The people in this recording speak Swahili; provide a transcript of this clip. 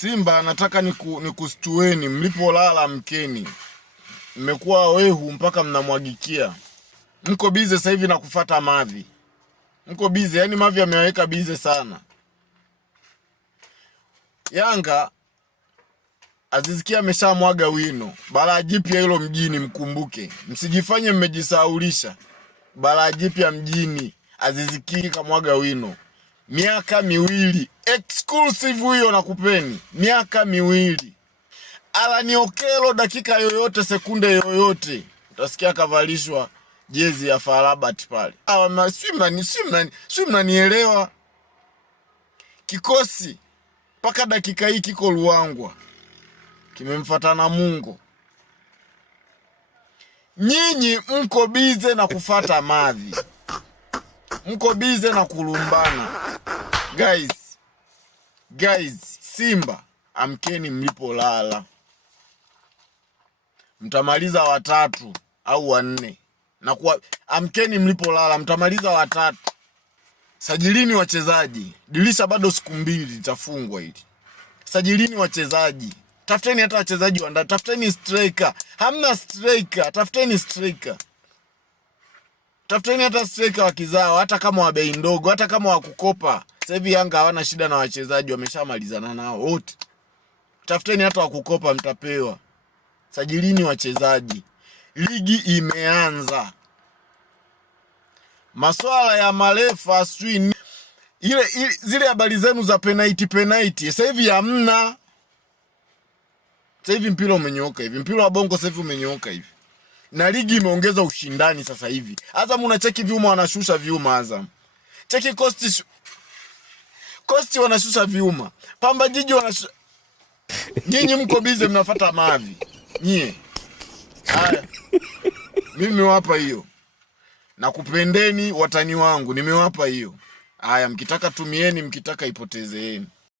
Simba nataka nikustueni, mlipolala mkeni. Mmekuwa wehu mpaka mnamwagikia. Mko bize sasa hivi na kufuata Mavi. Mko bize, yani Mavi ameweka bize sana. Yanga Aziz Ki ameshamwaga wino. Balaa jipya hilo mjini, mkumbuke. Msijifanye mmejisaulisha. Balaa jipya mjini, Aziz Ki kamwaga wino. Miaka miwili exclusive hiyo nakupeni. Miaka miwili. Alan Okello dakika yoyote, sekunde yoyote utasikia kavalishwa jezi ya FAR Rabat pale. Si mnanielewa. Kikosi mpaka dakika hii kiko Luangwa, kimemfuata Namungo. Nyinyi mko bize na kufata Mavi, mko bize na kulumbana. Guys, Simba amkeni mlipolala. Mtamaliza watatu au wanne. Na kuwa amkeni mlipolala, mtamaliza watatu. Sajilini wachezaji. Dirisha bado siku 2 litafungwa hili. Sajilini wachezaji. Tafuteni hata wachezaji wa ndani. Tafuteni striker. Hamna striker, tafuteni striker. Tafuteni hata striker wa kizao, hata kama wa bei ndogo, hata kama wa kukopa. Sasa hivi Yanga hawana shida na wachezaji, wameshamalizana nao wote. Tafuteni hata wa kukopa, mtapewa. Sajilini wachezaji. Ligi imeanza. Maswala ya marefa sijui zile habari zenu za penalty sasa hivi hamna. Sasa hivi mpira umenyooka hivi. Mpira wa bongo sasa hivi umenyooka hivi. Na ligi imeongeza ushindani sasa hivi. Azam unacheki vyuma wanashusha vyuma Azam. Cheki Coast wanashusha vyuma. Pamba Jiji wanashusha. Nyinyi mko bize mnafuata Mavi. Nyie. Haya. Mimi nimewapa hiyo. Nakupendeni watani wangu, nimewapa hiyo. Haya, mkitaka tumieni, mkitaka ipotezeeni.